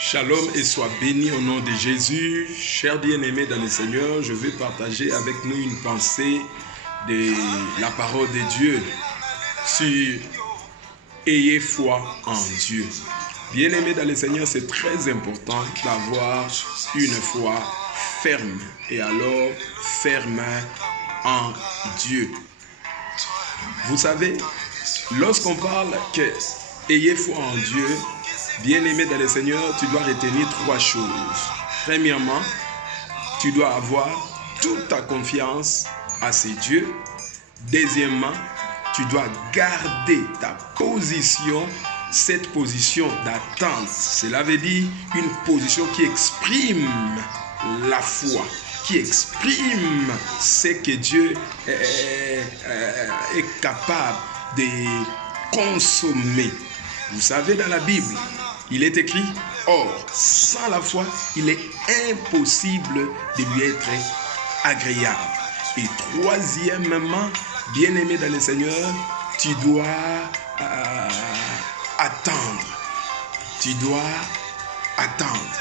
Shalom et sois béni au nom de Jésus. Chers bien-aimés dans le Seigneur, je veux partager avec nous une pensée de la parole de Dieu sur ayez foi en Dieu. Bien-aimés dans le Seigneur, c'est très important d'avoir une foi ferme et alors ferme en Dieu. Vous savez, lorsqu'on parle que ayez foi en Dieu, bien-aimé dans le Seigneur, tu dois retenir trois choses. Premièrement, tu dois avoir toute ta confiance à ces dieux. Deuxièmement, tu dois garder ta position, cette position d'attente. Cela veut dire une position qui exprime la foi, qui exprime ce que Dieu est capable de consommer. Vous savez, dans la Bible, il est écrit, or, sans la foi, il est impossible de lui être agréable. Et troisièmement, bien-aimé dans le Seigneur, tu dois attendre. Tu dois attendre.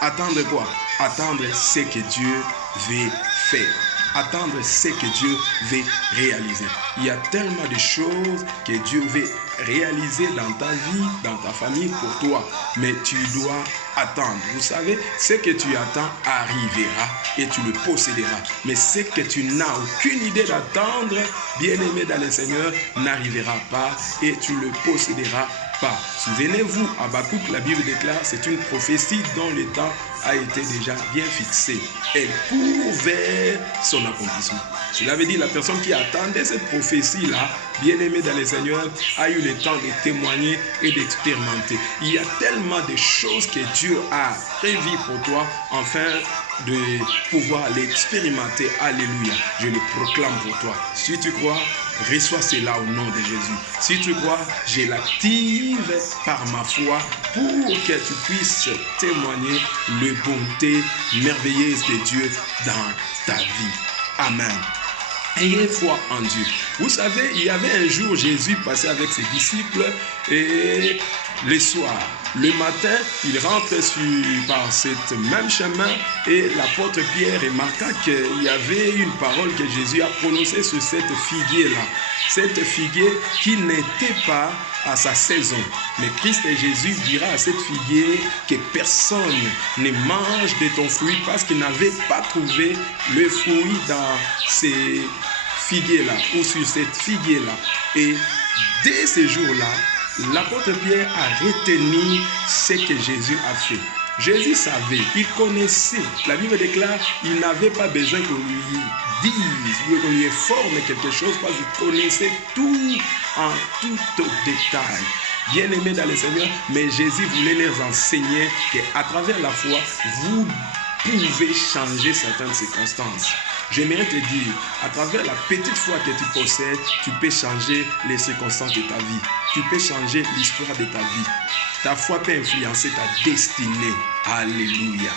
Attendre quoi? Attendre ce que Dieu veut faire. Attendre ce que Dieu veut réaliser. Il y a tellement de choses que Dieu veut réaliser dans ta vie, dans ta famille, pour toi. Mais tu dois attendre. Vous savez, ce que tu attends arrivera et tu le posséderas. Mais ce que tu n'as aucune idée d'attendre, bien-aimé dans le Seigneur, n'arrivera pas et tu le posséderas pas. Souvenez-vous, Habakkuk, la Bible déclare, c'est une prophétie dont le temps a été déjà bien fixé. Elle court vers son accomplissement. Cela veut dire la personne qui attendait cette prophétie-là, bien-aimée dans le Seigneur, a eu le temps de témoigner et d'expérimenter. Il y a tellement de choses que Dieu a prévues pour toi, afin de pouvoir l'expérimenter. Alléluia. Je le proclame pour toi. Si tu crois, reçois cela au nom de Jésus. Si tu crois, je l'active par ma foi pour que tu puisses témoigner les bontés merveilleuses de Dieu dans ta vie. Amen. Ayez foi en Dieu. Vous savez, il y avait un jour, Jésus passait avec ses disciples et le soir, le matin, il rentre par ce même chemin et l'apôtre Pierre remarqua qu'il y avait une parole que Jésus a prononcée sur cette figuier-là. Cette figuier qui n'était pas à sa saison. Mais Christ et Jésus dira à cette figuier que personne ne mange de ton fruit parce qu'il n'avait pas trouvé le fruit dans ces figuiers-là ou sur cette figuier-là. Et dès ce jour-là, l'apôtre Pierre a retenu ce que Jésus a fait. Jésus savait, il connaissait. La Bible déclare, il n'avait pas besoin qu'on lui dise, qu'on lui informe quelque chose, parce qu'il connaissait tout en tout détail. Bien-aimés dans le Seigneur, mais Jésus voulait leur enseigner qu'à travers la foi, vous pouvez changer certaines circonstances. J'aimerais te dire, à travers la petite foi que tu possèdes, tu peux changer les circonstances de ta vie. Tu peux changer l'histoire de ta vie. Ta foi peut influencer ta destinée. Alléluia.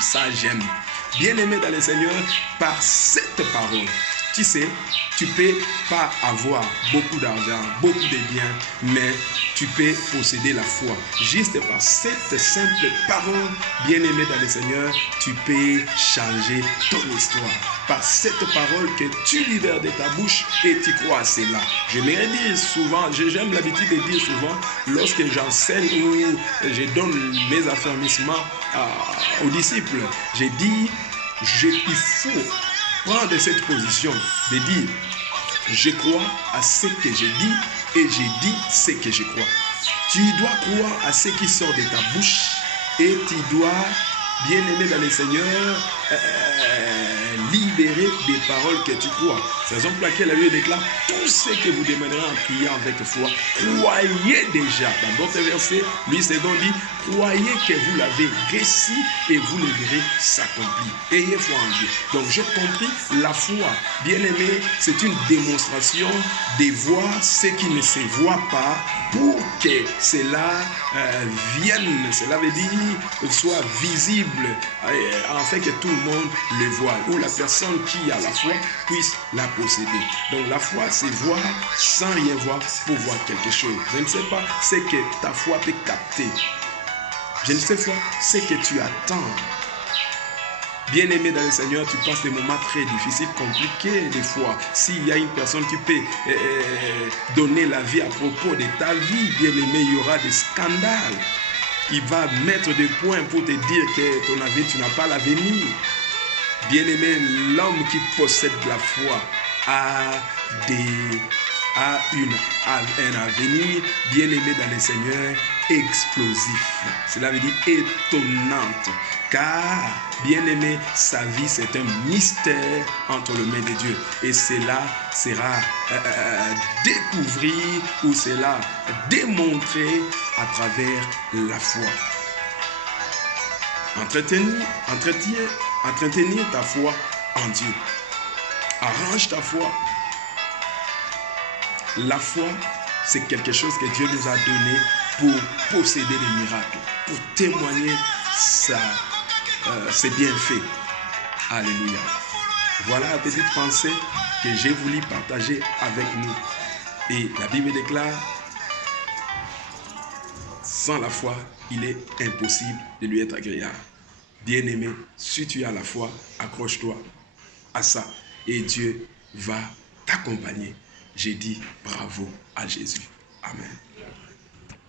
Ça, j'aime. Bien-aimé dans le Seigneur, par cette parole, tu sais, tu peux pas avoir beaucoup d'argent, beaucoup de biens, mais tu peux posséder la foi. Juste par cette simple parole, bien-aimé dans le Seigneur, tu peux changer ton histoire. Par cette parole que tu libères de ta bouche et tu crois à cela. J'aimerais dire souvent, j'aime l'habitude de dire souvent, lorsque j'enseigne ou je donne mes affermissements aux disciples, j'ai dit, il faut prendre cette position de dire, je crois à ce que je dis et j'ai dit ce que je crois. Tu dois croire à ce qui sort de ta bouche et tu dois, bien-aimé dans le Seigneur, libérer des paroles que tu crois. C'est la raison pour laquelle la Bible déclare, tout ce que vous demanderez en priant avec foi, croyez déjà. Dans d'autres versets, lui c'est donc dit, croyez que vous l'avez reçu et vous le verrez s'accomplir. Ayez foi en Dieu. Donc j'ai compris, la foi, bien-aimé, c'est une démonstration de voir ce qui ne se voit pas pour que cela vienne, cela veut dire soit visible, afin que tout le monde le voit, ou la personne qui a la foi puisse la posséder. Donc la foi, c'est voir sans rien voir pour voir quelque chose. Je ne sais pas ce que ta foi peut capter. Je ne sais pas ce que tu attends. Bien-aimé dans le Seigneur, tu passes des moments très difficiles, compliqués des fois. S'il y a une personne qui peut donner la vie à propos de ta vie, bien-aimé, il y aura des scandales. Il va mettre des points pour te dire que ton avenir, tu n'as pas l'avenir. Bien-aimé, l'homme qui possède la foi a un avenir, bien-aimé dans le Seigneur, explosif. Cela veut dire étonnante. Car, bien-aimé, sa vie, c'est un mystère entre les mains de Dieu. Et cela sera découvert ou cela démontré à travers la foi. Entretenir ta foi en Dieu. Arrange ta foi. La foi, c'est quelque chose que Dieu nous a donné pour posséder des miracles, pour témoigner ses bienfaits. Alléluia. Voilà la petite pensée que j'ai voulu partager avec nous. Et la Bible déclare, sans la foi, il est impossible de lui être agréable. Bien-aimé, si tu as la foi, accroche-toi à ça et Dieu va t'accompagner. J'ai dit bravo à Jésus. Amen.